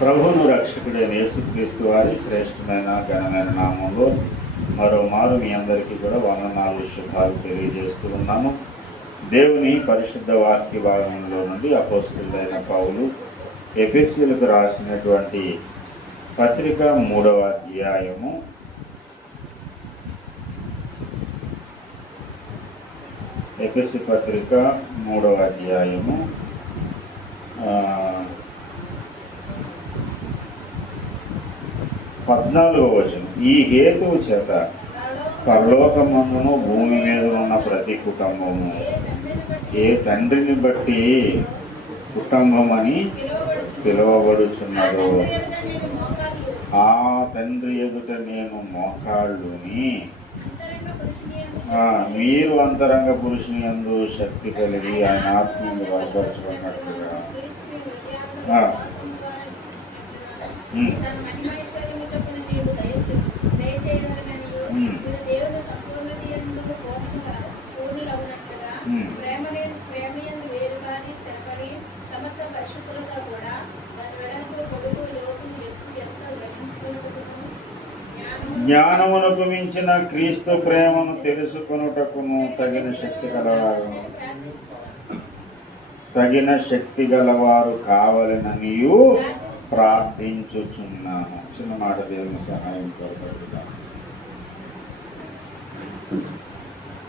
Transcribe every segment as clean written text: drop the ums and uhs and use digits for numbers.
ప్రభువును రక్షకుడైన యేసుక్రీస్తు వారి శ్రేష్టమైన ఘనమైన నామంలో మరోమారు మీ అందరికీ కూడా వందనాలు శుభాలు తెలియజేస్తూ ఉన్నాము. దేవుని పరిశుద్ధ వాక్య భాగంలో నుండి అపోస్తలుడైన పౌలు ఎఫెసీయులకు రాసినటువంటి పత్రిక 3వ అధ్యాయము ఎఫెసీ పత్రిక 3వ అధ్యాయము 14వ వచనం. ఈ హేతువు చేత పరలోకమందును భూమి మీద ఉన్న ప్రతి కుటుంబము ఏ తండ్రిని బట్టి కుటుంబం అని పిలువబడుచున్నదో ఆ తండ్రి ఎదుట నేను మోకాళ్ళుని, మీరు అంతరంగ పురుషుని యందు శక్తి కలిగి ఆయన ఆత్మను బలపరచుకున్నట్లుగా జ్ఞానమునకు మించిన క్రీస్తు ప్రేమను తెలుసుకొనుటకును తగిన శక్తి గలవారు కావాలననియు ప్రార్థించుచున్నాను. చిన్న మాట దేవుని సహాయం కోరుకుంటున్నాను.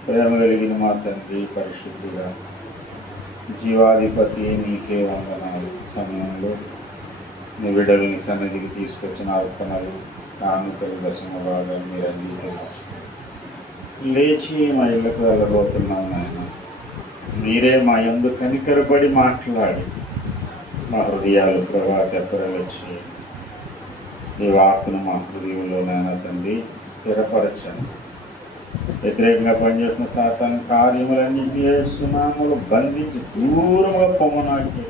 ప్రేమ కలిగిన మా తండ్రి, పరిశుద్ధిగా జీవాధిపతి నీకే వందనాలు. సమయంలో నీ బిడ్డలు నీ సన్నిధికి తీసుకొచ్చిన అర్పణలు, కానుకలు, దశమ భాగాలు మీరు అంగీకరించి లేచి మా ఇళ్ళకు వెళ్ళబోతున్నాం నాయన. మీరే మా యందు కనికరపడి మాట్లాడి మా హృదయాలు ప్రభా తెప్పరవచ్చి ఈ వాక్కును మా హృదయంలో నాయన తండ్రి స్థిరపరచండి. వ్యతిరేకంగా పనిచేస్తున్న సాతాను కార్యములన్నింటినీ యేసునామములో బంధించి దూరంగా పొమ్మనాటి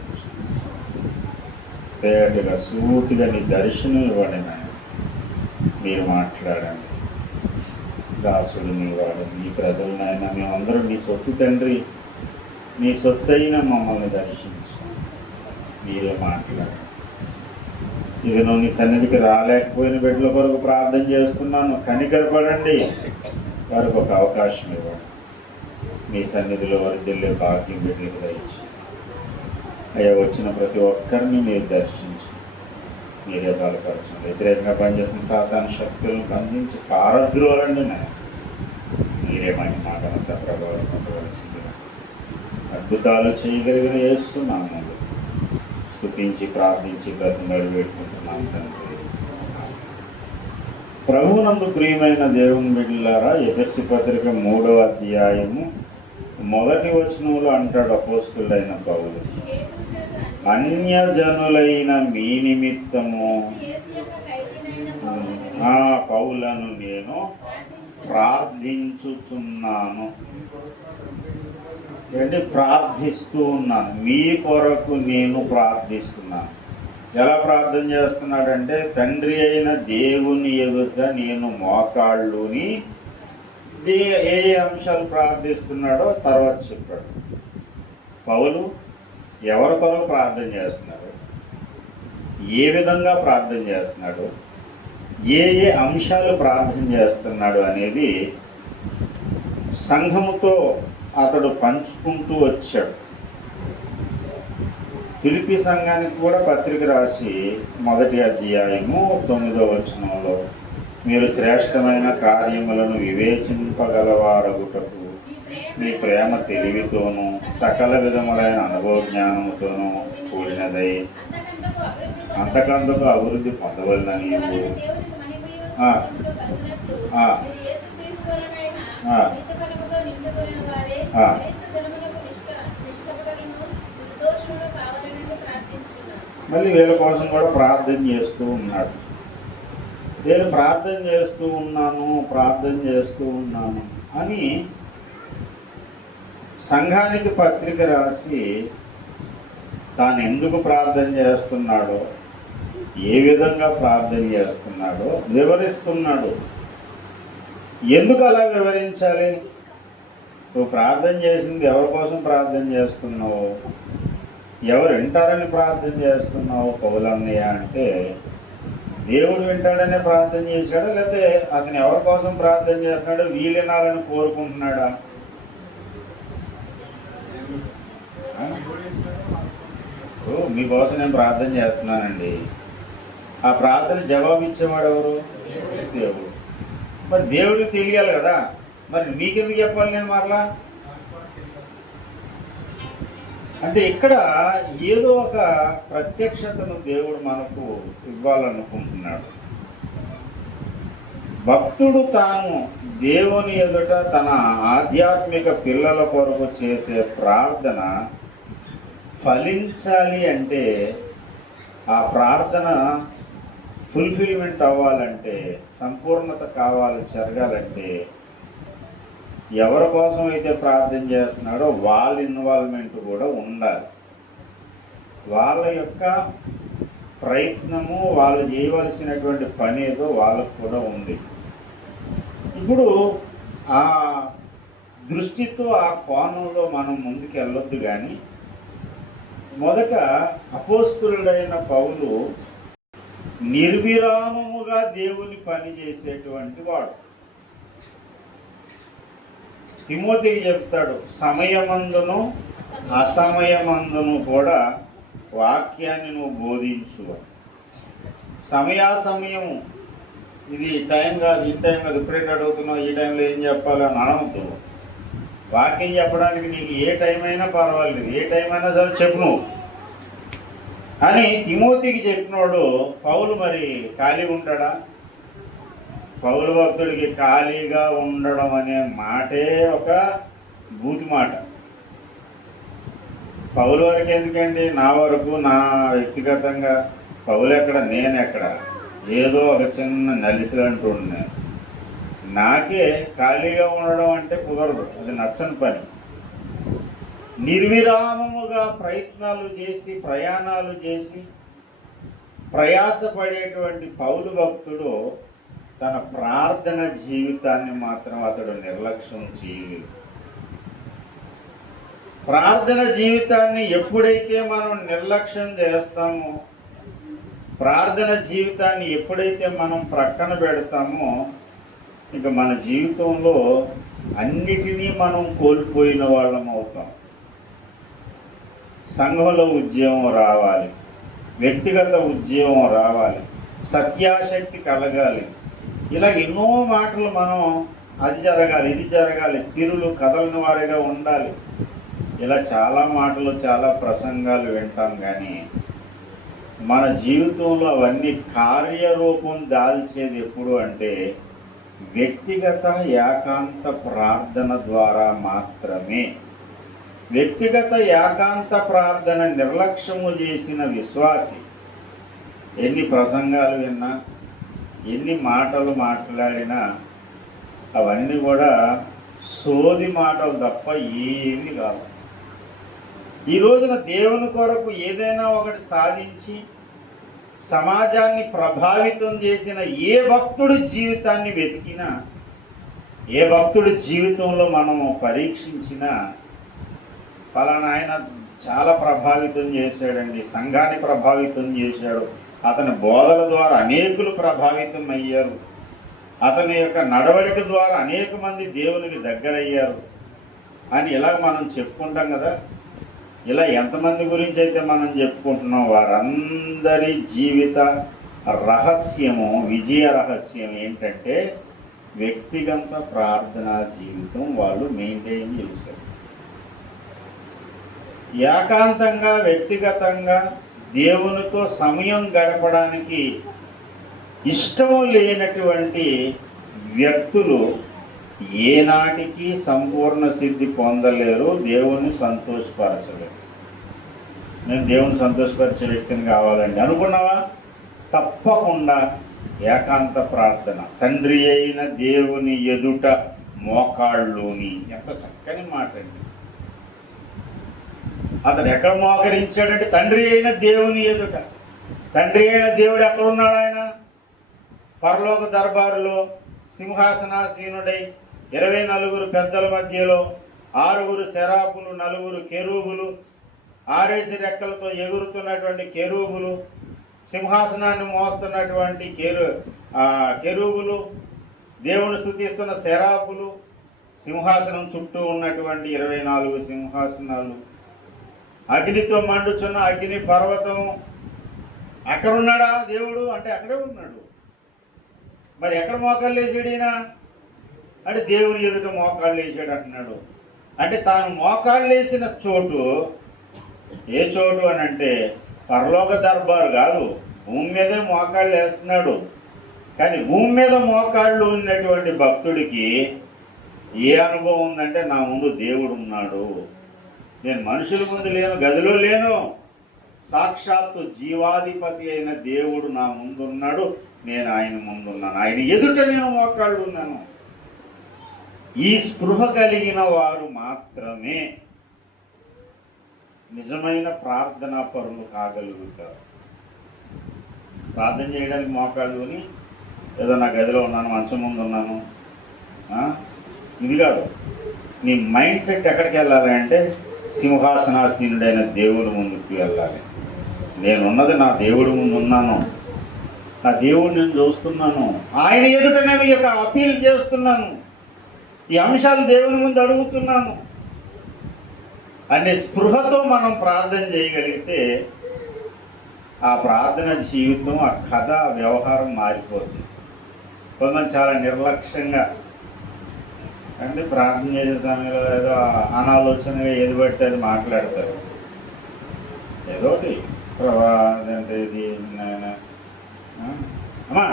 తేటగా సూటిగా నీ దర్శనం ఇవ్వండి నాయన. మీరు మాట్లాడండి. దాసుడు నీ వాడు, నీ ప్రజలు నాయన, మేమందరం నీ సొత్తు తండ్రి. నీ సొత్తైన మమ్మల్ని దర్శించి మీరే మాట్లాడండి. ఇక నువ్వు నీ సన్నిధికి రాలేకపోయిన బిడ్డల కొరకు ప్రార్థన చేస్తున్నాను. కనికరపడండి, వారికి ఒక అవకాశం ఇవ్వండి. మీ సన్నిధిలో వర్ధిల్లే భాగ్యం బిడ్డలకు దయచి అయ్యా, వచ్చిన ప్రతి ఒక్కరిని మీరు దర్శించి మీరే బలపరచండి. వ్యతిరేకంగా పనిచేసిన సాతాను శక్తులను బంధించి పారద్రోలండి నాయన. మీరే మాటనంతా ప్రభావం పొందవలసిందిగా అద్భుతాలు చేయగలిగిన యేసునామములో స్తుతించి ప్రార్థించి బ్రతిమలాడి వేడుకుంటున్నాం తండ్రి. ప్రభువునందు ప్రియమైన దేవుని బిడ్డలారా, ఎఫెసీ పత్రిక 3వ అధ్యాయము 1వ వచనంలో అంటాడు అపోస్తలుడైన పౌలు, అన్యజనులైన మీ నిమిత్తము పౌలను నేను ప్రార్థించుచున్నాను. అంటే ప్రార్థిస్తూ ఉన్నాను, మీ కొరకు నేను ప్రార్థిస్తున్నాను. ఎలా ప్రార్థన చేస్తున్నాడంటే, తండ్రి అయిన దేవుని ఎదుట నేను మోకాళ్ళుని. ఏ అంశాలు ప్రార్థిస్తున్నాడో తర్వాత చెప్పాడు. పౌలు ఎవరి కొరకు ప్రార్థన చేస్తున్నాడు, ఏ విధంగా ప్రార్థన చేస్తున్నాడు, ఏ అంశాలు ప్రార్థన చేస్తున్నాడు అనేది సంఘముతో అతడు పంచుకుంటూ వచ్చాడు. ఫిలిప్పీ సంఘానికి కూడా పత్రిక రాసి 1వ అధ్యాయము 9వ వచనంలో, మీరు శ్రేష్టమైన కార్యములను వివేచింపగలవారగుటకు మీ ప్రేమ తెలివితోనూ సకల విధములైన అనుభవ జ్ఞానముతోనూ కూడినదై అంతకంతకు అభివృద్ధి పొందవలనని మళ్ళీ వీళ్ళ కోసం కూడా ప్రార్థన చేస్తూ ఉన్నాడు. నేను ప్రార్థన చేస్తూ ఉన్నాను అని సంఘానికి పత్రిక రాసి తాను ఎందుకు ప్రార్థన చేస్తున్నాడో, ఏ విధంగా ప్రార్థన చేస్తున్నాడో వివరిస్తున్నాడు. ఎందుకు అలా వివరించాలి? నువ్వు ప్రార్థన చేసింది ఎవరి కోసం ప్రార్థన చేస్తున్నావు? ఎవరు వింటారని ప్రార్థన చేస్తున్నావు పౌలన్నయ్య అంటే, దేవుడు వింటాడనే ప్రార్థన చేశాడు, లేకపోతే అతను ఎవరి కోసం ప్రార్థన చేస్తున్నాడో వీళ్ళు వినాలని కోరుకుంటున్నాడా? మీకోసం నేను ప్రార్థన చేస్తున్నానండి, ఆ ప్రార్థన జవాబు ఇచ్చేవాడు ఎవరు? దేవుడు. మరి దేవుడికి తెలియాలి కదా, మరి మీకెందుకు చెప్పాలి నేను మరలా? అంటే ఇక్కడ ఏదో ఒక ప్రత్యక్షతను దేవుడు మనకు ఇవ్వాలనుకుంటున్నాడు. భక్తుడు తాను దేవుని ఎదుట తన ఆధ్యాత్మిక పిల్లల కొరకు చేసే ప్రార్థన ఫలించాలి అంటే, ఆ ప్రార్థన ఫుల్ఫిల్మెంట్ అవ్వాలంటే, సంపూర్ణత కావాలి, జరగాలంటే, ఎవరి కోసం అయితే ప్రార్థన చేస్తున్నాడో వాళ్ళ ఇన్వాల్వ్మెంట్ కూడా ఉండాలి. వాళ్ళ యొక్క ప్రయత్నము, వాళ్ళు చేయవలసినటువంటి పని ఏదో వాళ్ళకు కూడా ఉంది. ఇప్పుడు ఆ దృష్టితో, ఆ కోణంలో మనం ముందుకు వెళ్ళొద్దు. కానీ మొదట అపోస్తలుడైన పౌలు నిర్విరామముగా దేవుని పని చేసేటువంటి వాడు. తిమోతికి చెప్తాడు, సమయమందును అసమయమందును కూడా వాక్యాన్ని నువ్వు బోధించు. సమయాసమయము, ఇది టైం కాదు, ఈ టైం కాదు, ఇప్పుడేంటి అడుగుతున్నావు, ఈ టైంలో ఏం చెప్పాలని అనవద్దు. వాక్యం చెప్పడానికి నీకు ఏ టైం అయినా పర్వాలేదు, ఏ టైం అయినా సరే చెప్పు నువ్వు అని తిమోతికి చెప్పినోడు పౌలు మరి ఖాళీగా ఉంటాడా? పౌలు భక్తుడికి ఖాళీగా ఉండడం అనే మాటే ఒక బూతి మాట. పౌలు వరకు ఎందుకండి, నా వరకు, నా వ్యక్తిగతంగా పౌలు ఎక్కడ, నేను ఎక్కడ, ఏదో ఒక చిన్న నలిసిలంటూ నేను. నాకే ఖాళీగా ఉండడం అంటే కుదరదు, అది నచ్చని పని. నిర్విరామముగా ప్రయత్నాలు చేసి, ప్రయాణాలు చేసి, ప్రయాసపడేటువంటి పౌలు భక్తుడు తన ప్రార్థన జీవితాన్ని మాత్రం అతడు నిర్లక్ష్యం చేయలేదు. ప్రార్థన జీవితాన్ని ఎప్పుడైతే మనం నిర్లక్ష్యం చేస్తామో, ప్రార్థన జీవితాన్ని ఎప్పుడైతే మనం ప్రక్కన పెడతామో, ఇక మన జీవితంలో అన్నిటినీ మనం కోల్పోయిన వాళ్ళం అవుతాం. సంఘంలో ఉద్యోగం రావాలి, వ్యక్తిగత ఉద్యోగం రావాలి, సత్యాశక్తి కలగాలి, ఇలా ఎన్నో మాటలు మనం అది జరగాలి, ఇది జరగాలి, స్థిరులు కదలని వారిగా ఉండాలి, ఇలా చాలా మాటలు, చాలా ప్రసంగాలు వింటాం. కానీ మన జీవితంలో అవన్నీ కార్యరూపం దాల్చేది ఎప్పుడు అంటే వ్యక్తిగత ఏకాంత ప్రార్థన ద్వారా మాత్రమే. వ్యక్తిగత ఏకాంత ప్రార్థన నిర్లక్ష్యము చేసిన విశ్వాసి ఎన్ని ప్రసంగాలు విన్నా, ఎన్ని మాటలు మాట్లాడినా అవన్నీ కూడా సోది మాటలు తప్ప ఏమీ కాదు. ఈ రోజున దేవుని కొరకు ఏదైనా ఒకటి సాధించి సమాజాన్ని ప్రభావితం చేసిన ఏ భక్తుడి జీవితాన్ని వెతికినా, ఏ భక్తుడి జీవితంలో మనము పరీక్షించినా, ఫలానా ఆయన చాలా ప్రభావితం చేశాడండి, సంఘాన్ని ప్రభావితం చేశాడు, అతని బోధల ద్వారా అనేకులు ప్రభావితం అయ్యారు, అతని యొక్క నడవడిక ద్వారా అనేక మంది దేవునికి దగ్గరయ్యారు అని ఇలా మనం చెప్పుకుంటాం కదా. ఇలా ఎంతమంది గురించి అయితే మనం చెప్పుకుంటున్నాం, వారందరి జీవిత రహస్యము, విజయ రహస్యం ఏంటంటే వ్యక్తిగత ప్రార్థనా జీవితం వాళ్ళు మెయింటైన్ చేశారు. ఏకాంతంగా, వ్యక్తిగతంగా దేవునితో సమయం గడపడానికి ఇష్టం లేనటువంటి వ్యక్తులు ఏనాటికి సంపూర్ణ సిద్ధి పొందలేరు, దేవుణ్ణి సంతోషపరచలేరు. నేను దేవుని సంతోషపరిచే వ్యక్తిని కావాలండి అనుకున్నావా? తప్పకుండా ఏకాంత ప్రార్థన, తండ్రి అయిన దేవుని ఎదుట మోకాళ్ళుని. ఎంత చక్కని మాట అండి. అతడు ఎక్కడ మోకరించాడంటే తండ్రి అయిన దేవుని ఎదుట. తండ్రి అయిన దేవుడు ఎక్కడున్నాడు? ఆయన పరలోక దర్బారులో సింహాసనాసీనుడై 24 పెద్దల మధ్యలో 6 సెరాపులు, 4 కెరూబులు, ఆరేసి రెక్కలతో ఎగురుతున్నటువంటి కెరూబులు, సింహాసనాన్ని మోస్తున్నటువంటి కెరూబులు, దేవుని స్తుతిస్తున్న సెరాపులు, సింహాసనం చుట్టూ ఉన్నటువంటి 24 సింహాసనాలు, అగ్నితో మండుచున్న అగ్ని పర్వతము. అక్కడ ఉన్నాడా దేవుడు అంటే అక్కడే ఉన్నాడు. మరి ఎక్కడ మోకాళ్ళు వేసాడైనా అంటే దేవుని ఎదుట మోకాళ్ళు వేసాడు అంటున్నాడు. అంటే తాను మోకాళ్ళు వేసిన చోటు ఏ చోటు అని అంటే పరలోక దర్బారు కాదు, భూమి మీదే మోకాళ్ళు వేస్తున్నాడు. కానీ భూమి మీద మోకాళ్ళు ఉన్నటువంటి భక్తుడికి ఏ అనుభవం ఉందంటే నా ముందు దేవుడు ఉన్నాడు, నేను మనుషుల ముందు లేను, గదిలో లేను, సాక్షాత్తు జీవాధిపతి అయిన దేవుడు నా ముందు ఉన్నాడు, నేను ఆయన ముందున్నాను, ఆయన ఎదుట నేను మోకాళ్ళు ఉన్నాను. ఈ స్పృహ కలిగిన వారు మాత్రమే నిజమైన ప్రార్థనా పరులు కాగలుగుతారు. ప్రార్థన చేయడానికి మోకాళ్ళుని ఏదో నా గదిలో ఉన్నాను, మంచం ముందు ఉన్నాను, ఇది కాదు. నీ మైండ్ సెట్ ఎక్కడికి వెళ్ళాలి అంటే సింహాసనాసీనుడైన దేవుడి ముందుకు వెళ్ళాలి. నేనున్నది నా దేవుడి ముందు ఉన్నాను, నా దేవుడు నేను చూస్తున్నాను, ఆయన ఎదుట నేను ఈ యొక్క అపీల్ చేస్తున్నాను, ఈ అంశాలు దేవుని ముందు అడుగుతున్నాను అనే స్పృహతో మనం ప్రార్థన చేయగలిగితే ఆ ప్రార్థన జీవితం, ఆ కథ, వ్యవహారం మారిపోతుంది. కొంతమంది చాలా నిర్లక్ష్యంగా అంటే ప్రార్థన చేసే సమయంలో ఏదో అనాలోచనగా ఏది పడితే అది మాట్లాడతారు. ఏదో ఒకటి అంటే ఇది అమ్మా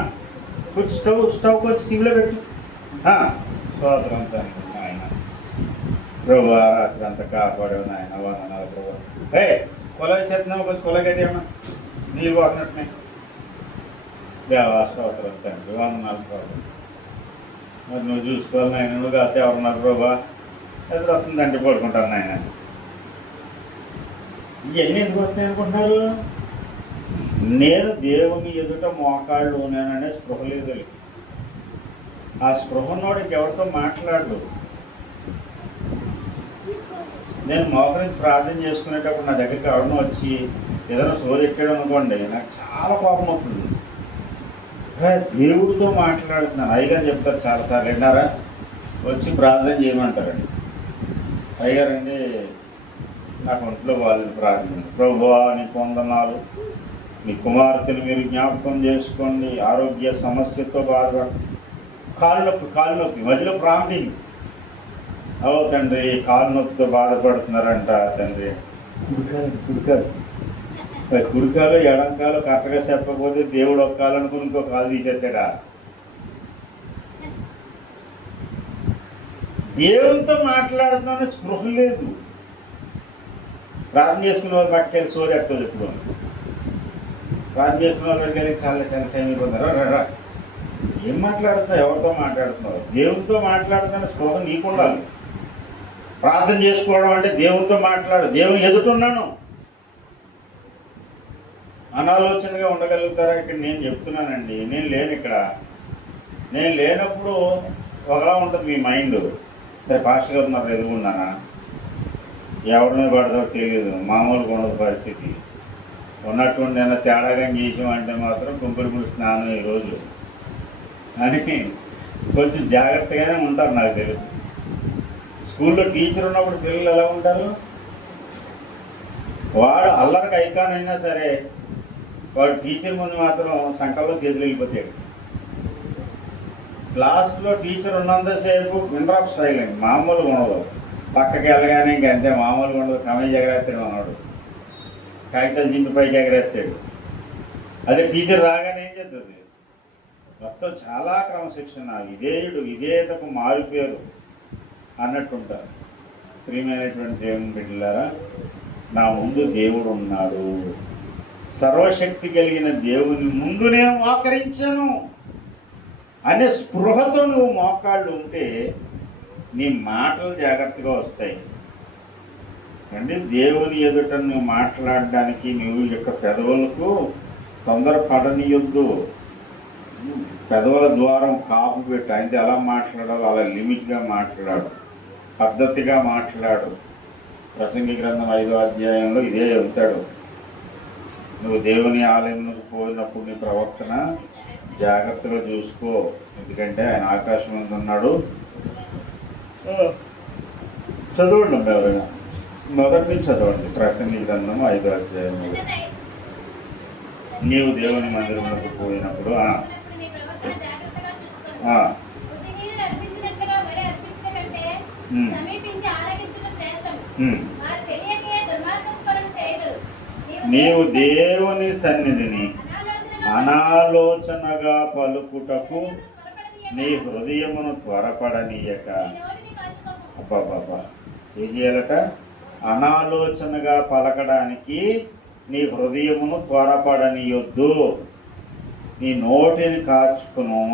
కొంచెం స్టవ్ కొంచెం సిమ్లో పెట్టు, స్వాతంత్ర ఆయన ప్రభా రాత్రి అంతా కాపాడేవు నాయన, వందనాలు ప్రభా. కొల చెప్తున్నావు, కొంచెం కొల కట్టేమా, నీళ్ళు పోతున్నట్టునే, దేవా స్తోత్రం తండ్రి, వందనాలు ప్రభా. మరి నువ్వు చూసుకోవాలి నాయన, నువ్వు కాస్తే ఎవరున్నారు ప్రభా, ఎదురు వస్తుందంటే పడుకుంటాను నాయన. ఇవన్నీ ఎందుకు వస్తాయి అనుకుంటున్నారు? నేను దేవుని ఎదుట మోకాళ్ళు ఉన్నాననే స్పృహ లేదు. ఆ స్పృహనోడికి ఎవరితో మాట్లాడు. నేను మోకరించి ప్రార్థన చేసుకునేటప్పుడు నా దగ్గరికి ఎవరినో వచ్చి ఏదైనా సోదెట్టాడు అనుకోండి, నాకు చాలా కోపం అవుతుంది. దేవుడితో మాట్లాడుతున్నాను. అయ్యగారు చెప్తారు చాలాసార్లు, విన్నారా, వచ్చి ప్రార్థన చేయమంటారండి. అయ్యగారండి నాకు ఒంట్లో బాగాలేదు, ప్రార్థన, ప్రభువా నీకు వందనాలు, మీ కుమార్తెను మీరు జ్ఞాపకం చేసుకోండి, ఆరోగ్య సమస్యతో బాధపడ, కాలు నొప్పి మధ్యలో ప్రాంప్టింగ్, ఓ తండ్రి కాలు నొప్పితో బాధపడుతున్నారంట తండ్రి. కుడికాలు ఎడంకాలు కరెక్ట్గా చెప్పకపోతే దేవుడు ఒక కాలు అనుకుని ఇంకో కాలు తీసేస్తాడా? దేవునితో మాట్లాడుతున్నాను స్పృహ లేదు. ప్రార్థన చేసుకున్న వాళ్ళు పట్టుకెళ్ళి సోది ఎట్టదు. ఎప్పుడు ప్రార్థన చేసుకున్న వాళ్ళ దగ్గరికి వెళ్ళి చాలా చాలా టైం అయిపోతారు. రా ఏం మాట్లాడుతున్నావు, ఎవరితో మాట్లాడుతున్నావు? దేవునితో మాట్లాడుతున్న స్పృహ నీకు ఉండాలి. ప్రార్థన చేసుకోవడం అంటే దేవునితో మాట్లాడు, దేవుని ఎదుటున్నాను అనాలోచనగా ఉండగలుగుతారా? ఇక్కడ నేను చెప్తున్నానండి, నేను లేను ఇక్కడ. నేను లేనప్పుడు ఒకలా ఉంటుంది మీ మైండ్. సరే పాస్టర్ గారు నాకు ఎదుగున్నానా, ఎవరిని పడదో తెలియదు, మామూలుగా ఉండదు పరిస్థితి. ఉన్నటువంటి నేను తేడాగా చేసామంటే మాత్రం కుంకుడుపుడు స్నానం ఈరోజు అని కొంచెం జాగ్రత్తగానే ఉంటారు నాకు తెలుసు. స్కూల్లో టీచర్ ఉన్నప్పుడు పిల్లలు ఎలా ఉంటారు? వాడు అల్లరికి ఐకాన్ అయినా సరే వాడు టీచర్ ముందు మాత్రం సంకల్లో చేతులు వెళ్ళిపోతాడు. క్లాస్లో టీచర్ ఉన్నంతసేపు విండర్ ఆఫ్ సైలెంట్, మామూలుగా ఉండదు. పక్కకి వెళ్ళగానే ఇంకంతే, మామూలుగా ఉండదు. కమేజ్ ఎగరేస్తాడు అన్నాడు, కాగితాలు జింపి పైకి ఎగరేస్తాడు. అదే టీచర్ రాగానే ఏం చేస్తుంది? మొత్తం చాలా క్రమశిక్షణ, విధేయతకు మారిపోయారు అన్నట్టుంటారు. ప్రియమైనటువంటి దేవుని బిడ్డలారా, నా ముందు దేవుడు ఉన్నాడు, సర్వశక్తి కలిగిన దేవుని ముందు నేను మోకరించను అనే స్పృహతో నువ్వు మోకాళ్ళు ఉంటే నీ మాటలు జాగ్రత్తగా వస్తాయి. అంటే దేవుని ఎదుట నువ్వు మాట్లాడడానికి నువ్వు యొక్క పెదవులకు తొందరపడనీయొద్దు. పెదవుల ద్వారం కాపు పెట్టు. ఆయనతో ఎలా మాట్లాడాలో అలా లిమిట్గా మాట్లాడు, పద్ధతిగా మాట్లాడు. ప్రసంగి గ్రంథం 5వ అధ్యాయంలో ఇదే చెబుతాడు. నువ్వు దేవుని ఆలయంలోకి పోయినప్పుడు నీ ప్రవర్తన జాగ్రత్తగా చూసుకో, ఎందుకంటే ఆయన ఆకాశం మీద ఉన్నాడు. చదవండి ఎవరైనా, మొదటి నుంచి చదవండి. ప్రసంగి గ్రంథం 5వ అధ్యాయం. నీవు దేవుని మందిరంలోకి పోయినప్పుడు నీవు దేవుని సన్నిధిని అనాలోచనగా పలుకుటకు నీ హృదయమును త్వరపడనీయక. అబ్బాబాబా, ఏం చేయాలట? అనాలోచనగా పలకడానికి నీ హృదయమును త్వరపడనీయొద్దు. నీ నోటిని కార్చుకును.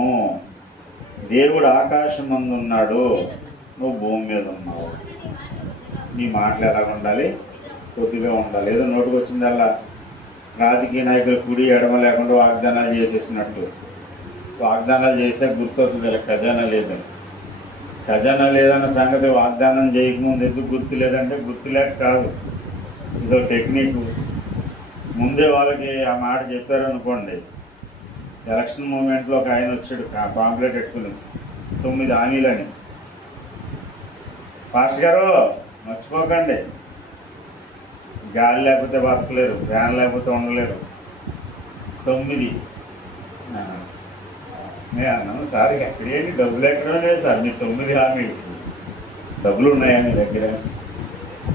దేవుడు ఆకాశమందు ఉన్నాడు, నువ్వు భూమి మీద ఉన్నావు. నీ మాటలు ఎలా ఉండాలి? కొద్దిగా ఉండాలి. ఏదో నోటికి వచ్చిందల్లా రాజకీయ నాయకులు కుడి ఎడమ లేకుండా వాగ్దానాలు చేసేసినట్టు. వాగ్దానాలు చేసే గుర్తొస్తుంది వీళ్ళకి ఖజానా లేదని. ఖజానా లేదన్న సంగతి వాగ్దానం చేయకముందు ఎందుకు గుర్తు లేదంటే గుర్తు లేక కాదు, ఇదో టెక్నిక్. ముందే వాళ్ళకి ఆ మాట చెప్పారనుకోండి. ఎలక్షన్ మూమెంట్లో ఒక ఆయన వచ్చాడు పాంప్లెట్ పెట్టుకుని 9 హామీలని. పాస్టర్ గారు మర్చిపోకండి, గాలి లేకపోతే బతకలేరు, ఫ్యాన్ లేకపోతే ఉండలేరు. 9. నేను అన్నాను, సార్ ఎక్కడేంటి డబ్బులు ఎక్కడో లేదు సార్, మీ 9 హామీలు డబ్బులు ఉన్నాయా మీ దగ్గర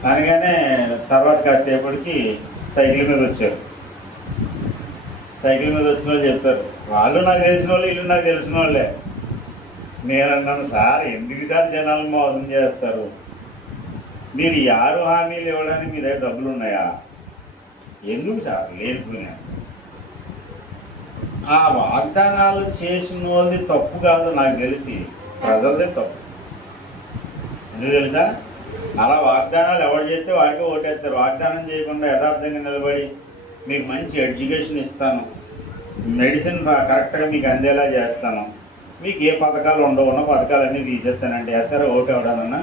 అనగానే తర్వాత కాసేపటికి సైకిల్ మీద వచ్చారు. సైకిల్ మీద వచ్చిన వాళ్ళు చెప్తారు, వాళ్ళు నాకు తెలిసిన వాళ్ళు, ఇల్లు నాకు తెలిసిన వాళ్ళే. నేను అన్నాను, సార్ ఎందుకు సార్ జనాలు మోసం చేస్తారు? మీరు 6 హామీలు ఇవ్వడానికి మీ దగ్గర డబ్బులు ఉన్నాయా? ఎందుకు సార్ లేనుకునే? ఆ వాగ్దానాలు చేసిన వాళ్ళది తప్పు కాదు, నాకు తెలిసి ప్రజలదే తప్పు. ఎందుకు తెలుసా? అలా వాగ్దానాలు ఎవరు చేస్తే వాడికి ఓటేస్తారు. వాగ్దానం చేయకుండా యథార్థంగా నిలబడి మీకు మంచి ఎడ్యుకేషన్ ఇస్తాను, మెడిసిన్ కరెక్ట్గా మీకు అందేలా చేస్తాను, మీకు ఏ పథకాలు ఉండవు, ఉన్న పథకాలన్నీ తీసేస్తానండి, వేస్తారా ఓటు ఎవడానన్నా?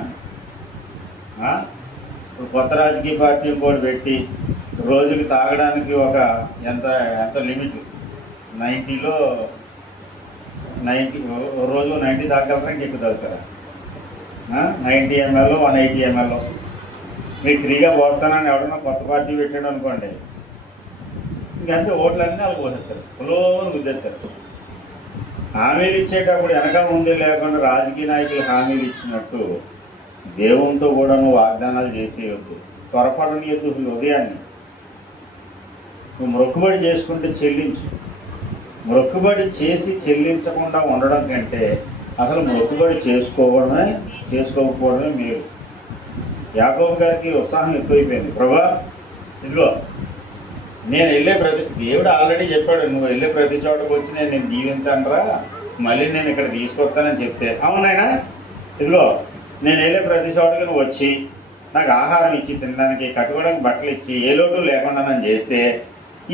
ఇప్పుడు కొత్త రాజకీయ పార్టీ కూడా పెట్టి రోజుకి తాగడానికి ఒక ఎంత ఎంత లిమిట్ 90లో 90 రోజు 90 తాగలరా? ఎక్కువ తాగుతారా? 90 ml 180 ml మీకు ఫ్రీగా పోతానని ఎవడన్నా కొత్త పార్టీ పెట్టాడు అనుకోండి, ఇంకంతే ఓట్లన్నీ వాళ్ళకి పోసేస్తారు, పులోని గుద్దేస్తారు. హామీలు ఇచ్చేటప్పుడు వెనక ముందు లేకుండా రాజకీయ నాయకులు హామీలు ఇచ్చినట్టు దేవునితో కూడా నువ్వు వాగ్దానాలు చేసేయొద్దు, త్వరపడనియొద్దు. ఉదయాన్ని నువ్వు మొక్కుబడి చేసుకుంటే చెల్లించు. మొక్కుబడి చేసి చెల్లించకుండా ఉండడం కంటే అసలు మొక్కుబడి చేసుకోకపోవడమే మీరు. యాకోబు గారికి ఉత్సాహం ఎక్కువైపోయింది. ప్రభా, ఇదిగో నేను వెళ్ళే దేవుడు ఆల్రెడీ చెప్పాడు, నువ్వు వెళ్ళే ప్రతి చోటకు వచ్చి నేను దీవింతానరా, మళ్ళీ నేను ఇక్కడ తీసుకొస్తానని చెప్తే, అవునైనా ఇదిగో నేను వెళ్ళే ప్రతి చోటకి నువ్వు వచ్చి నాకు ఆహారం ఇచ్చి తినడానికి, కట్టుకోవడానికి బట్టలు ఇచ్చి, ఏ లోటు లేకుండా నన్ను చేస్తే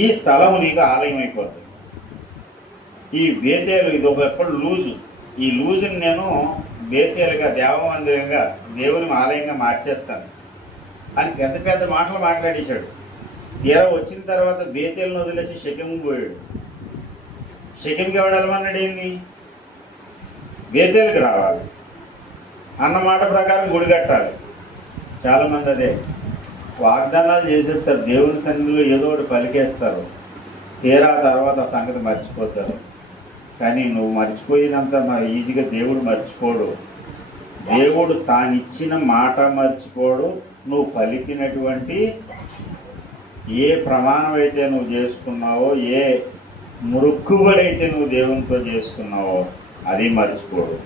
ఈ స్థలం నీకు ఆలయం అయిపోతుంది. ఈ బేతేలు ఇది ఒకప్పుడు లూజు, ఈ లూజుని నేను బేతేలుగా దేవమందిరంగా దేవుని ఆలయంగా మార్చేస్తాను అని పెద్ద పెద్ద మాటలు మాట్లాడేశాడు. తీరా వచ్చిన తర్వాత బేతేలను వదిలేసి షెకెము పోయాడు. షెకెంకి ఎవడెళ్ళమన్నాడు? ఏంటి? బేతేలుకి రావాలి అన్నమాట ప్రకారం గుడి కట్టాలి. చాలామంది అదే వాగ్దానాలు చేసేస్తారు, దేవుని సన్నిధిలో ఏదో ఒకటి పలికేస్తారు, తీరా తర్వాత ఆ సంగతి మర్చిపోతారు. కానీ నువ్వు మర్చిపోయినంత ఈజీగా దేవుడు మర్చిపోడు. దేవుడు తానిచ్చిన మాట మర్చిపోడు. నువ్వు పలికినటువంటి ఏ ప్రమాణం అయితే నువ్వు చేసుకున్నావో, ఏ మొక్కుబడైతే నువ్వు దేవునితో చేసుకున్నావో అది మర్చిపోడు.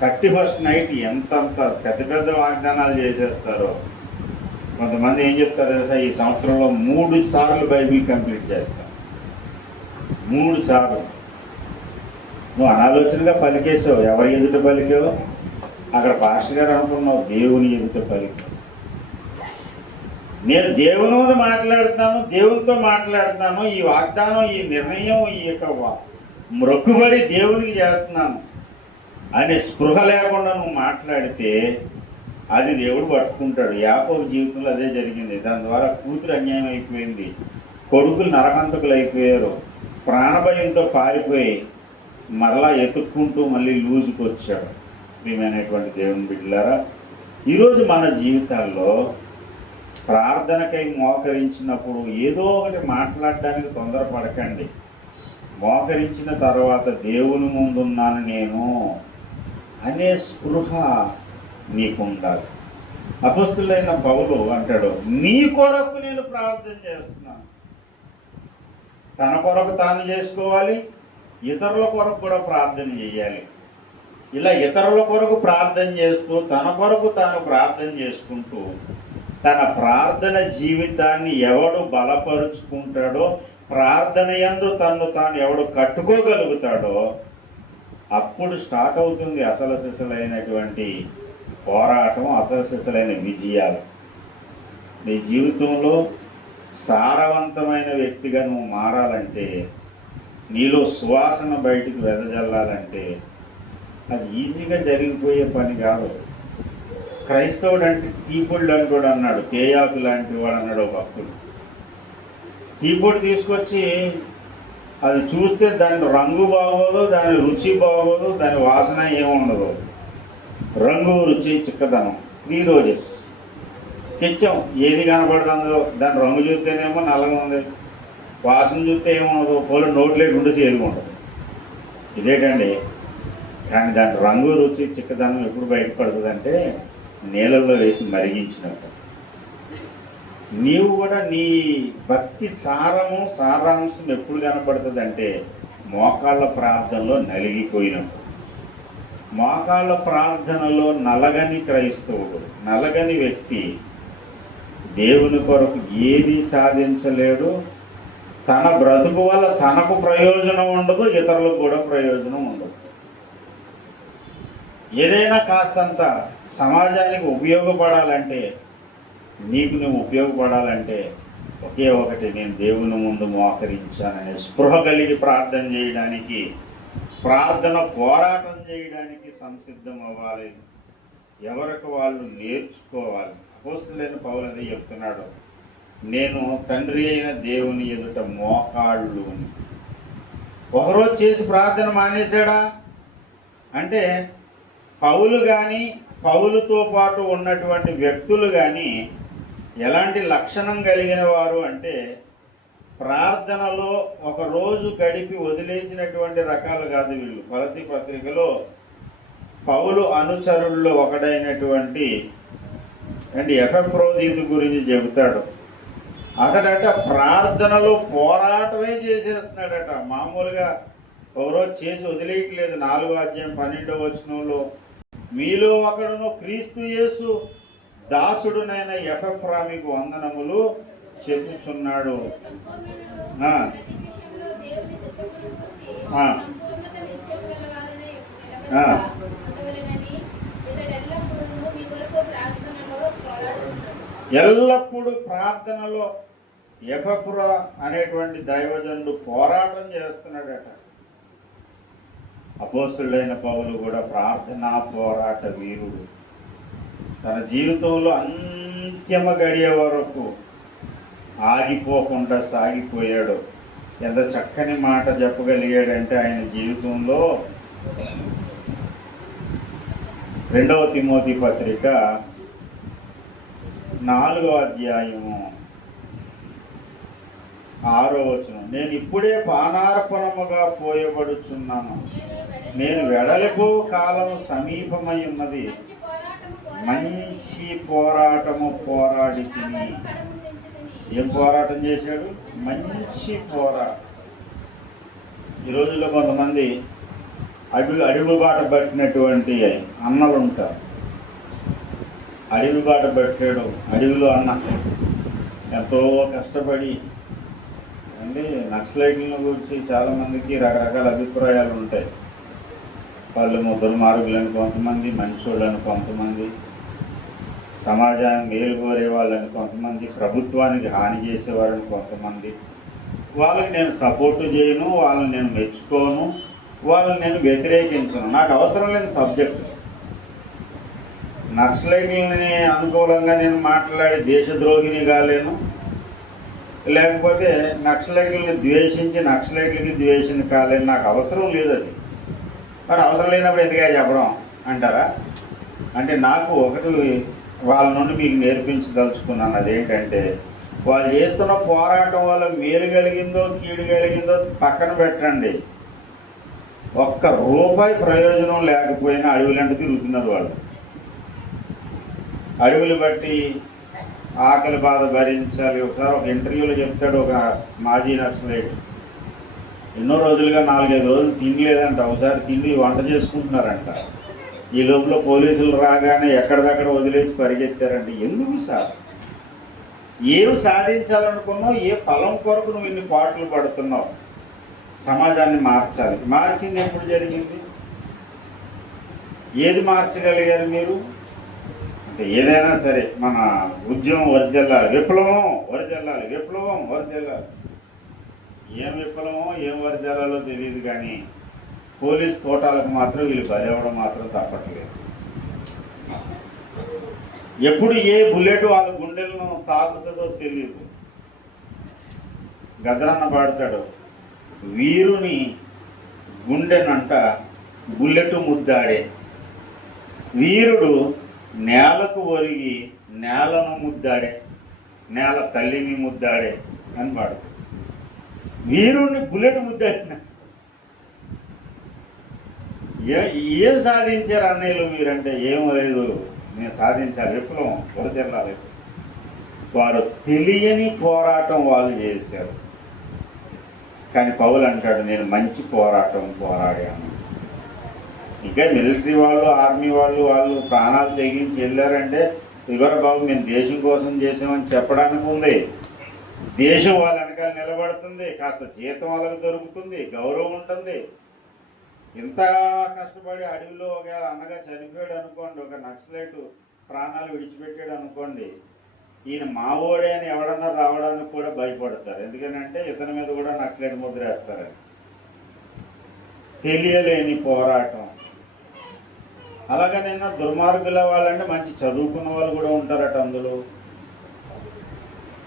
31st నైట్ ఎంతంత పెద్ద పెద్ద వాగ్దానాలు చేసేస్తారో. కొంతమంది ఏం చెప్తారు తెలుసా, ఈ సంవత్సరంలో 3 సార్లు బైబిల్ కంప్లీట్ చేస్తాను. 3 సార్లు నువ్వు అనాలోచనగా పలికేసావు. ఎవరి ఎదుట పలికావు? అక్కడ పాస్టర్ గారు అనుకున్నావు, దేవుని ఎదుట పలికావు. నేను దేవుని మీద మాట్లాడుతాను, దేవునితో మాట్లాడుతాను, ఈ వాగ్దానం, ఈ నిర్ణయం, ఈ యొక్క మొక్కుబడి దేవునికి చేస్తున్నాను అనే స్పృహ లేకుండా నువ్వు మాట్లాడితే అది దేవుడు పట్టుకుంటాడు. యాకోబు జీవితంలో అదే జరిగింది. దాని ద్వారా కూతురు అన్యాయం అయిపోయింది, కొడుకులు నరహంతకులు అయిపోయారు, ప్రాణభయంతో పారిపోయి మరలా ఎత్తుక్కుంటూ మళ్ళీ లూజుకు వచ్చాడు. ప్రియమైనటువంటి దేవుని బిడ్డలారా, ఈరోజు మన జీవితాల్లో ప్రార్థనకై మోకరించినప్పుడు ఏదో ఒకటి మాట్లాడడానికి తొందరపడకండి. మోకరించిన తర్వాత దేవుని ముందున్నాను నేను అనే స్పృహ నీకు ఉండాలి. అపొస్తలుడైన పౌలు అంటాడు, నీ కొరకు నేను ప్రార్థన చేస్తున్నాను. తన కొరకు తాను చేసుకోవాలి, ఇతరుల కొరకు కూడా ప్రార్థన చేయాలి. ఇలా ఇతరుల కొరకు ప్రార్థన చేస్తూ తన కొరకు తాను ప్రార్థన చేసుకుంటూ తన ప్రార్థన జీవితాన్ని ఎవడు బలపరుచుకుంటాడో, ప్రార్థన యందు తన్ను తాను ఎవడు కట్టుకోగలుగుతాడో అప్పుడు స్టార్ట్ అవుతుంది అసలు సిసలైనటువంటి పోరాటం, అసలు సిసలైన విజయాలు. నీ జీవితంలో సారవంతమైన వ్యక్తిగా నువ్వు మారాలంటే, నీలో సువాసన బయటికి వెదజల్లాలంటే అది ఈజీగా జరిగిపోయే పని కాదు. క్రైస్తవుడు అంటే టీపొడి అంటోడు అన్నాడు, తేయాకు లాంటి వాడు అన్నాడు ఒక భక్తుడు. టీపొడి తీసుకొచ్చి అది చూస్తే దాని రంగు బాగోదు, దాని రుచి బాగోదు, దాని వాసన ఏముండదు. రంగు, రుచి, చిక్కదనం 3 రోజెస్ తెచ్చాం. ఏది కనపడదు అందులో. దాని రంగు చూస్తేనేమో నల్లగా ఉంది, వాసన చూస్తే ఏముండదు, పోలు నోట్లేట్ ఉండి ఏది ఉండదు. ఇదేటండి. కానీ దాని రంగు, రుచి, చిక్కదనం ఎప్పుడు బయటపడుతుంది అంటే నీళ్ళల్లో వేసి మరిగించినప్పుడు. నీవు కూడా నీ భక్తి సారాంశం ఎప్పుడు కనపడుతుంది అంటే మోకాళ్ళ ప్రార్థనలో నలిగిపోయినప్పుడు. మోకాళ్ళ ప్రార్థనలో నలగని క్రైస్తవుడు, నలగని వ్యక్తి దేవుని కొరకు ఏది సాధించలేడు. తన బ్రతుకు వల్ల తనకు ప్రయోజనం ఉండదు, ఇతరులకు కూడా ప్రయోజనం ఉండదు. ఏదైనా కాస్తంత సమాజానికి ఉపయోగపడాలంటే, నీకు నువ్వు ఉపయోగపడాలంటే ఒకే ఒకటి, నేను దేవుని ముందు మోకరించాననే స్పృహ కలిగి ప్రార్థన చేయడానికి, ప్రార్థన పోరాటం చేయడానికి సంసిద్ధం అవ్వాలి. ఎవరికి వాళ్ళు నేర్చుకోవాలి. అపోస్తలుడైన పౌలు అదే చెప్తున్నాడు, నేను తండ్రి అయిన దేవుని ఎదుట మోకాళ్ళు అని. ఒకరోజు చేసి ప్రార్థన మానేశాడా అంటే, పౌలు కానీ పౌలుతో పాటు ఉన్నటువంటి వ్యక్తులు కానీ ఎలాంటి లక్షణం కలిగిన వారు అంటే, ప్రార్థనలో ఒకరోజు గడిపి వదిలేసినటువంటి రకాలు కాదు వీళ్ళు. కొలసీ పత్రికలో పౌలు అనుచరుల్లో ఒకడైనటువంటి ఎపఫ్రోదీతు గురించి చెబుతాడు. అతడట ప్రార్థనలో పోరాటమే చేసేస్తున్నాడట. మామూలుగా ఒకరోజు చేసి వదిలేయట్లేదు. 4వ అధ్యాయం 12వ వచనంలో, మీలో ఒకడును క్రీస్తు యేసు దాసుడునైన ఎపఫ్రా మీకు వందనములు చెప్పుచున్నాడు. ఎల్లప్పుడూ ప్రార్థనలో ఎపఫ్రా అనేటువంటి దైవజనుడు పోరాటం చేస్తున్నాడట. అపోస్తలుడైన పౌలు కూడా ప్రార్థనా పోరాట వీరుడు. తన జీవితంలో అంత్యమ గడియ వరకు ఆగిపోకుండా సాగిపోయాడు. ఎంత చక్కని మాట చెప్పగలిగాడంటే ఆయన జీవితంలో 2వ తిమోతి పత్రిక 4వ అధ్యాయము 6వ వచనం, నేను ఇప్పుడే పానార్పణముగా పోయబడుచున్నాను, నేను వెడలిపో కాలం సమీపమై ఉన్నది, మంచి పోరాటము పోరాడి తిని. ఏం పోరాటం చేశాడు? మంచి పోరాటం. ఈ రోజుల్లో కొంతమంది అడవి బాట పట్టినటువంటి అన్నలు ఉంటారు. అడవి బాట పెట్టాడు, అడవిలో అన్న ఎంతో కష్టపడి అంటే నక్సలైట్ల గురించి చాలామందికి రకరకాల అభిప్రాయాలు ఉంటాయి. వాళ్ళు దుర్మార్గులని కొంతమంది, మంచోళ్ళని కొంతమంది, సమాజాన్ని మేలు కోరే వాళ్ళని కొంతమంది, ప్రభుత్వానికి హాని చేసేవారని కొంతమంది. వాళ్ళకి నేను సపోర్టు చేయను, వాళ్ళని నేను మెచ్చుకోను, వాళ్ళని నేను వ్యతిరేకించను. నాకు అవసరం లేని సబ్జెక్టు. నక్సలైట్లని అనుకూలంగా నేను మాట్లాడి దేశద్రోహిని కాలేను, లేకపోతే నక్సలైట్లని ద్వేషించి నక్సలైట్లకి ద్వేషిని కాలేను. నాకు అవసరం లేదు అది. మరి అవసరం లేనప్పుడు ఎందుకే చెప్పడం అంటారా? అంటే నాకు ఒకటి వాళ్ళ నుండి మీకు నేర్పించదలుచుకున్నాను. అదేంటంటే, వాళ్ళు చేస్తున్న పోరాటం వల్ల మేలు కలిగిందో కీడు కలిగిందో పక్కన పెట్టండి. ఒక్క రూపాయి ప్రయోజనం లేకపోయినా అడవులంటే తిరుగుతున్నారు వాళ్ళు. అడవులు బట్టి ఆకలి బాధ భరించాలి. ఒకసారి ఒక ఇంటర్వ్యూలో చెప్తాడు ఒక మాజీ నక్సలైట్, ఎన్నో రోజులుగా 4-5 రోజులు తినలేదంట. ఒకసారి తిండి వంట చేసుకుంటున్నారంట. ఈ లోపల పోలీసులు రాగానే ఎక్కడిదక్కడ వదిలేసి పరిగెత్తారంట. ఎందుకు సార్? ఏమి సాధించాలనుకున్నావు? ఏ ఫలం కొరకు నువ్వు ఇన్ని పాటలు పడుతున్నావు? సమాజాన్ని మార్చాలి. మార్చింది ఎప్పుడు జరిగింది? ఏది మార్చగలిగారు మీరు? అంటే ఏదైనా సరే మన ఉద్యమం వర్ధిల్లాలి, విప్లవం వర్ధిల్లాలి, విప్లవం వర్ధిల్లాలి. ఏం విప్లవమో ఏం వర్ధిల్లాలో తెలియదు, కానీ పోలీస్ కోటాలకు మాత్రం వీళ్ళు బలవడం మాత్రం తప్పట్లేదు. ఎప్పుడు ఏ బుల్లెట్ వాళ్ళ గుండెలను తాకుతుందో తెలియదు. గద్రన్న పాడతాడు, వీరుని గుండెనంట బుల్లెట్ ముద్దాడే, వీరుడు నేలకు ఒరిగి నేలను ముద్దాడే, నేల తల్లిని ముద్దాడే అని పాడు. వీరుణ్ణి బుల్లెట్ ముద్దాడిన ఏం సాధించారు అన్నయ్యలు మీరంటే? ఏం లేదు, నేను సాధించాలి, విప్లవం వరదెల్లాలి. వారు తెలియని పోరాటం వాళ్ళు చేశారు. కానీ పౌలు అంటాడు, నేను మంచి పోరాటం పోరాడాను. ఇంకా మిలిటరీ వాళ్ళు, ఆర్మీ వాళ్ళు ప్రాణాలు తెగించి వెళ్ళారంటే ఇవరు బాబు మేము దేశం కోసం చేసామని చెప్పడానికి ఉంది. దేశం వాళ్ళ వెనకాల నిలబడుతుంది, కాస్త జీతం వాళ్ళకి దొరుకుతుంది, గౌరవం ఉంటుంది. ఇంత కష్టపడి అడవిలో ఒకవేళ అన్నగా చనిపోయాడు అనుకోండి, ఒక నక్సలైట్ ప్రాణాలు విడిచిపెట్టాడు అనుకోండి, ఈయన మావోడే అని ఎవడన్నా రావడానికి కూడా భయపడతారు. ఎందుకనంటే ఇతని మీద కూడా నక్సలైట్ ముద్ర వేస్తారని. తెలియలేని పోరాటం. అలాగే నిన్న దుర్మార్గుల వాళ్ళంటే మంచి చదువుకున్న వాళ్ళు కూడా ఉంటారట అందులో.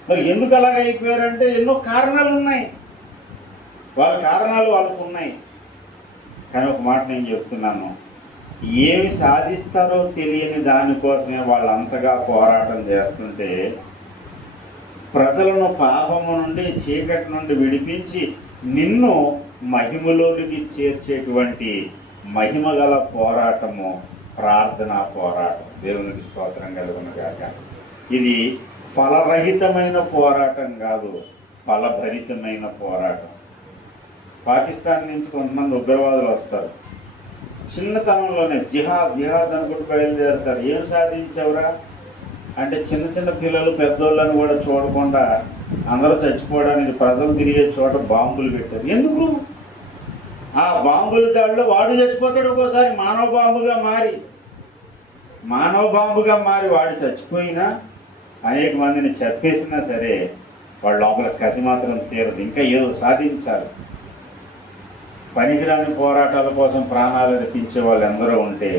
మరి ఎందుకు అలాగ అయిపోయారంటే ఎన్నో కారణాలు ఉన్నాయి, వాళ్ళ కారణాలు వాళ్ళకు ఉన్నాయి. కానీ ఒక మాట నేను చెప్తున్నాను, ఏమి సాధిస్తారో తెలియని దానికోసమే వాళ్ళు అంతగా పోరాటం చేస్తుంటే, ప్రజలను పాపము నుండి చీకటి నుండి విడిపించి నిన్ను మహిమలోనికి చేర్చేటువంటి మహిమగల పోరాటము ప్రార్థనా పోరాటం. దేవునికి స్తోత్రం కలుగును గాక. ఇది ఫలరహితమైన పోరాటం కాదు, ఫలభరితమైన పోరాటం. పాకిస్తాన్ నుంచి కొంతమంది ఉగ్రవాదులు వస్తారు, చిన్నతనంలోనే జిహాద్ అనుకుంటూ బయలుదేరుతారు. ఏం సాధించవురా అంటే చిన్న చిన్న పిల్లలు పెద్దోళ్ళని కూడా చూడకుండా అందరూ చచ్చిపోవడానికి ప్రజలు తిరిగే చోట బాంబులు పెట్టారు. ఎందుకు? ఆ బాంబుల దాడిలో వాడు చచ్చిపోతాడు. ఒక్కోసారి మానవ బాంబుగా మారి వాడు చచ్చిపోయినా అనేక మందిని చెప్పేసినా సరే వాళ్ళ లోపల కసి మాత్రం తీరదు, ఇంకా ఏదో సాధించాలి. పనికిరాని పోరాటాల కోసం ప్రాణాలు అర్పించే వాళ్ళు ఎందరో ఉంటే,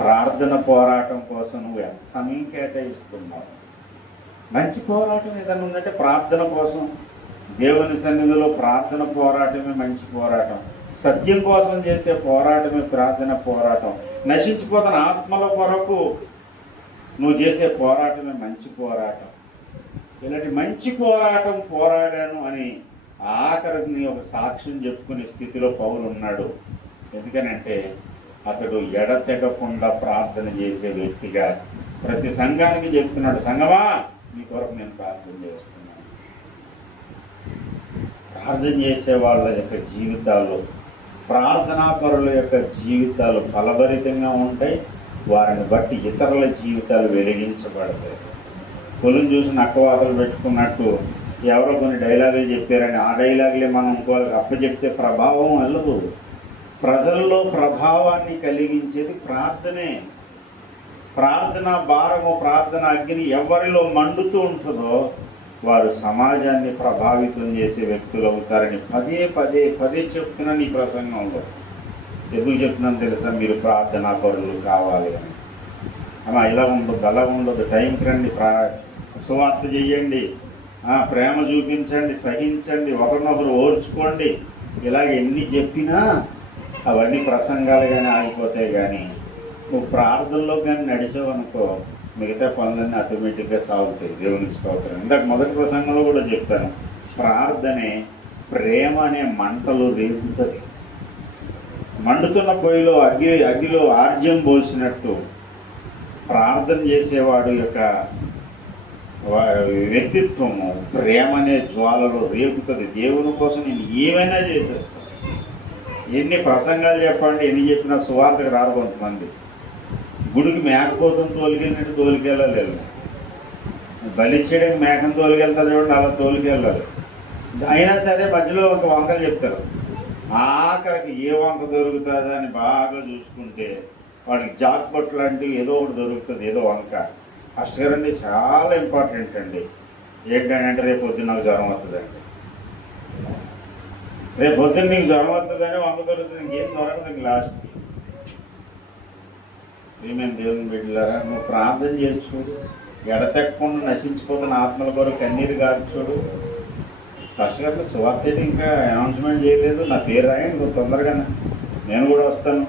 ప్రార్థన పోరాటం కోసం నువ్వు ఎంత సమయం కేటాయిస్తున్నావు? మంచి పోరాటం ఏదైనా ఉందంటే ప్రార్థన కోసం, దేవుని సన్నిధిలో ప్రార్థన పోరాటమే మంచి పోరాటం. సత్యం కోసం చేసే పోరాటమే ప్రార్థన పోరాటం. నశించిపోతున్న ఆత్మల కొరకు నువ్వు చేసే పోరాటమే మంచి పోరాటం. ఇలాంటి మంచి పోరాటం పోరాడాను అని ఆఖరికి ఒక సాక్ష్యం చెప్పుకునే స్థితిలో పౌలు ఉన్నాడు. ఎందుకనంటే అతడు ఎడతెగకుండా ప్రార్థన చేసే వ్యక్తిగా ప్రతి సంఘానికి చెప్తున్నాడు, సంఘమా మీ కొరకు నేను ప్రార్థన చేస్తున్నాను. ప్రార్థన చేసే వాళ్ళ యొక్క జీవితాలు, ప్రార్థనాపరుల యొక్క జీవితాలు ఫలభరితంగా ఉంటాయి. వారిని బట్టి ఇతరుల జీవితాలు వెలిగించబడతాయి. పొలం చూసి నక్కవాతలు పెట్టుకున్నట్టు ఎవరో కొన్ని డైలాగులు చెప్పారని ఆ డైలాగులే మనం ఇంకోళ్ళకి అప్పచెప్తే ప్రభావం అల్లదు. ప్రజల్లో ప్రభావాన్ని కలిగించేది ప్రార్థనే. ప్రార్థన భారము, ప్రార్థన అగ్ని ఎవరిలో మండుతూ ఉంటుందో వారు సమాజాన్ని ప్రభావితం చేసే వ్యక్తులు అవుతారని పదే చెప్తున్నాను ఈ ప్రసంగంలో. ఎందుకు చెప్తున్నాను తెలుసా? మీరు ప్రార్థనా పరులు కావాలి అని. అమ్మా ఇలా ఉండదు, అలా ఉండదు, టైంకి రండి, సువార్త చెయ్యండి, ప్రేమ చూపించండి, సహించండి, ఒకరినొకరు ఓర్చుకోండి, ఇలాగ ఎన్ని చెప్పినా అవన్నీ ప్రసంగాలు కానీ ఆగిపోతాయి. కానీ నువ్వు ప్రార్థనలో కానీ నడిచావు అనుకో, మిగతా పనులన్నీ ఆటోమేటిక్గా సాగుతాయి. దేవునికి స్తోత్రం. ఇందాక మొదటి ప్రసంగంలో కూడా చెప్పాను, ప్రార్థనే ప్రేమ అనే మంటలు రేపుతుంది. మండుతున్న పొయ్యిలో అగ్గిలో ఆర్జ్యం పోసినట్టు ప్రార్థన చేసేవాడు యొక్క వ్యక్తిత్వము ప్రేమ అనే జ్వాలలో రేపుతుంది. దేవుని కోసం నేను ఏమైనా చేసేస్తాను. ఎన్ని ప్రసంగాలు చెప్పండి, ఎన్ని చెప్పినా సువార్తకు రారు. కొంతమంది గుడికి మేకపోతుంది తోలికెళ్ళినట్టు తోలికెళ్ళలేదు, బలిచ్చేయడానికి మేకను తోలికెళ్తారు చూడండి, అలా తోలికెళ్ళాలి. అయినా సరే మధ్యలో ఒక వంకలు చెప్తారు. ఆఖరికి ఏ వంక దొరుకుతుందా అని బాగా చూసుకుంటే వాడికి జాక్పట్ లాంటివి ఏదో ఒకటి దొరుకుతుంది, ఏదో వంక. ఫస్ట్ గారండి చాలా ఇంపార్టెంట్ అండి. ఏంటంటే రేపు పొద్దున్న నాకు జ్వరం వస్తుందండి, రేపు పొద్దున్న నీకు జ్వరం వస్తుందని వంక దొరుకుతుంది, ఇంకేం దొరకదు ఇంక లాస్ట్కి. ప్రియమైన దేవుని బిడ్డలారా, నువ్వు ప్రార్థన చేసి చూడు, ఎడతెక్కకుండా నశించిపోతున్న ఆత్మల కొరకు కన్నీరు కాదు చూడు. ఫస్ట్ గారు సువార్త ఇంకా అనౌన్స్మెంట్ చేయలేదు, నా పేరు రాయండి, నువ్వు తొందరగా నేను కూడా వస్తాను.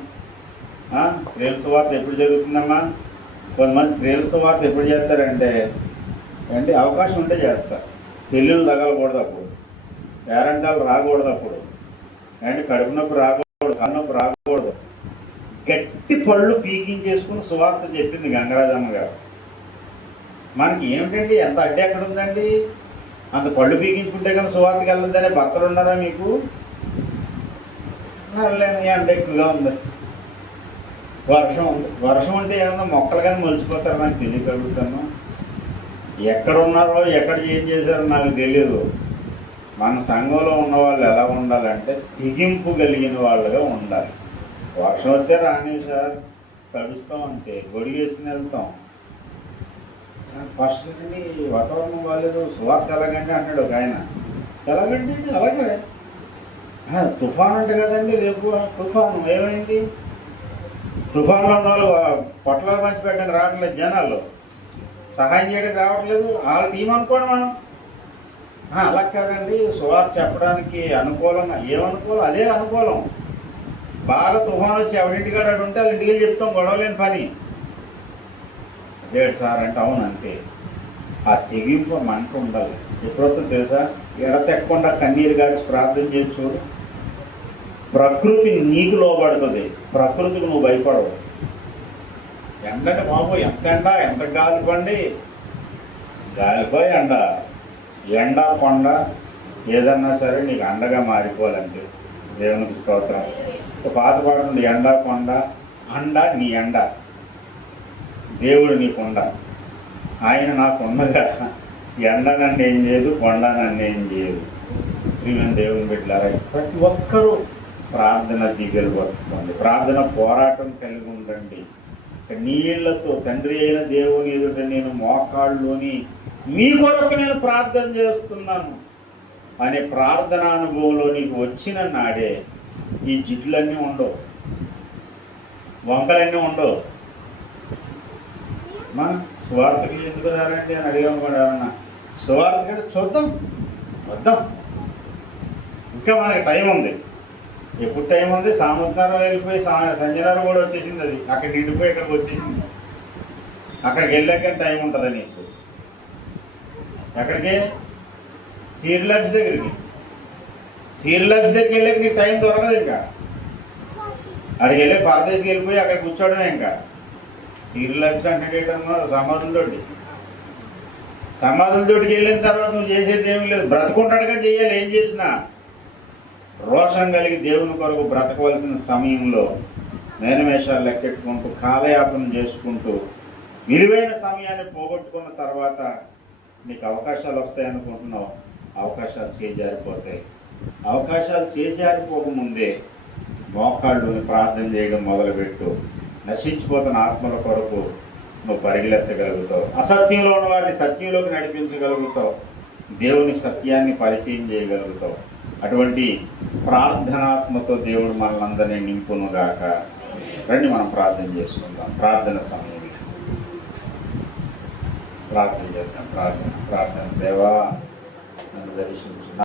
స్త్రీల సువార్త ఎప్పుడు జరుగుతుందమ్మా? కొంతమంది స్త్రీల సువార్త ఎప్పుడు చేస్తారంటే అంటే అవకాశం ఉంటే చేస్తారు. పెళ్ళిళ్ళు తగలకూడదు అప్పుడు, పేరెంటాలు రాకూడదు అప్పుడు, అంటే కడుపు నొప్పి రాకూడదు, కన్నొప్పి రాకూడదు. గట్టి పళ్ళు పీకించేసుకుని సువార్త చెప్పింది గంగరాజమ్మ గారు. మనకి ఏమిటండి ఎంత అడ్డు ఎక్కడ ఉందండి? అంత పళ్ళు పీకించుకుంటే కానీ సువార్తకి వెళ్ళొద్దనే భర్తలు ఉన్నారా మీకు? వెళ్ళలేని ఎండ ఎక్కువగా ఉంది, వర్షం ఉంది. వర్షం అంటే ఏమన్నా మొక్కలు కానీ మలిచిపోతారో నాకు తెలియగలుగుతాను. ఎక్కడ ఉన్నారో ఎక్కడ ఏం చేశారో నాకు తెలియదు. మన సంఘంలో ఉన్న వాళ్ళు ఎలా ఉండాలంటే తెగింపు కలిగిన వాళ్ళుగా ఉండాలి. వర్షం వస్తే రాని సార్, తడుస్తాం అంతే, గొడి వేసుకుని వెళ్తాం. సార్ ఫస్ట్ నుండి వాతావరణం బాగాలేదు, సువార్త ఎలాగంటే అంటాడు ఒక ఆయన. ఎలాగంటే అలాగే తుఫాను అంటే కదండి, రేపు తుఫాను ఏమైంది? తుఫాన్లో ఉన్న వాళ్ళు పొట్లాలు పంచి పెట్టడానికి రావట్లేదు, జనాలు సహాయం చేయడానికి రావట్లేదు, వాళ్ళకి ఏమనుకోండి మనం. అలా కాదండి, సువార్త చెప్పడానికి అనుకూలంగా ఏమనుకూలం అదే అనుకూలం. బాగా తుఫాను వచ్చి ఎవరింటికాడ ఉంటే వాళ్ళ ఇంటికి చెప్తాం, గొడవలేని పని. అదే సార్ అంటే అవును అంతే. ఆ తెగింపు మంట ఉండాలి. ఎప్పుడొద్దు తెలుసా? ఎడతెక్కకుండా కన్నీరు గాడిచి ప్రార్థన చేసి చూడు, ప్రకృతి నీకు లోబడుతుంది, ప్రకృతికి నువ్వు భయపడవు. ఎండంటే బాబు ఎంత ఎండ, ఎంత గాలిపండి, గాలిపో ఎండ, ఎండ కొండ ఏదన్నా సరే నీకు అండగా మారిపోవాలంటే. దేవునికి స్తోత్రం. పాత పాడుతుంది, ఎండ కొండ, అండ నీ ఎండ, దేవుడు నీ కొండ. ఆయన నాకు ఉన్నగా ఎండ నన్ను ఏం చేయదు, కొండ నన్ను ఏం చేయదు. ప్రియమైన దేవుని బిడ్డలారా, ప్రతి ఒక్కరూ ప్రార్థన దిగలు పట్టుకోండి, ప్రార్థన పోరాటం కలిగి ఉండండి. నీళ్లతో తండ్రి అయిన దేవుని ఎదుట నేను మోకాళ్ళలోని మీ కొరకు నేను ప్రార్థన చేస్తున్నాను అనే ప్రార్థన అనుభవంలో నీకు వచ్చిన నాడే ఈ జిడ్లన్నీ ఉండవు, వంకలన్నీ ఉండవు. మా సువార్తకి ఎందుకు రారండి అని అడిగాము కూడా ఏమన్నా. సువార్తకి చూద్దాం, వద్దాం, ఇంకా మనకి టైం ఉంది. ఎప్పుడు టైం ఉంది? సామంతరం వెళ్ళిపోయి సంజనారం కూడా వచ్చేసింది, అది అక్కడ నిండిపోయి ఇక్కడికి వచ్చేసింది. అక్కడికి వెళ్ళాక టైం ఉంటుందా నీకు? ఎక్కడికి? సీరియల్ ఆఫీస్ దగ్గరికి. సీరియల్ ఆఫీస్ దగ్గరికి వెళ్ళాక నీకు టైం దొరకదు. ఇంకా అక్కడికి వెళ్ళి పరదేశకి వెళ్ళిపోయి అక్కడ కూర్చోవడమే. ఇంకా సీరియల్ ఆఫీస్ అంటే సమాధులతోటికి వెళ్ళిన తర్వాత నువ్వు చేసేది ఏమీ లేదు, బ్రతుకుంటాడుగా చేయాలి. ఏం చేసినా రోషం కలిగి దేవుని కొరకు బ్రతకవలసిన సమయంలో మేనమేషాలు లెక్కెట్టుకుంటూ కాలయాపన చేసుకుంటూ విలువైన సమయాన్ని పోగొట్టుకున్న తర్వాత నీకు అవకాశాలు వస్తాయనుకుంటున్నావు, అవకాశాలు చేజారిపోతాయి. అవకాశాలు చేజారిపోకముందే మోకాళ్ళుని ప్రార్థన చేయడం మొదలుపెట్టు. నశించిపోతున్న ఆత్మల కొరకు నువ్వు పరిగెత్తగలుగుతావు. అసత్యంలో ఉన్న వారిని సత్యంలోకి నడిపించగలుగుతావు. దేవుని సత్యాన్ని పరిచయం చేయగలుగుతావు. అటువంటి ప్రార్థనాత్మతో దేవుడు మనల్ని అందరినీ నింపునుగాక. రండి మనం ప్రార్థన చేసుకుందాం. ప్రార్థన సమయం. ప్రార్థన చేద్దాం. ప్రార్థన దేవా నన్ను దర్శించు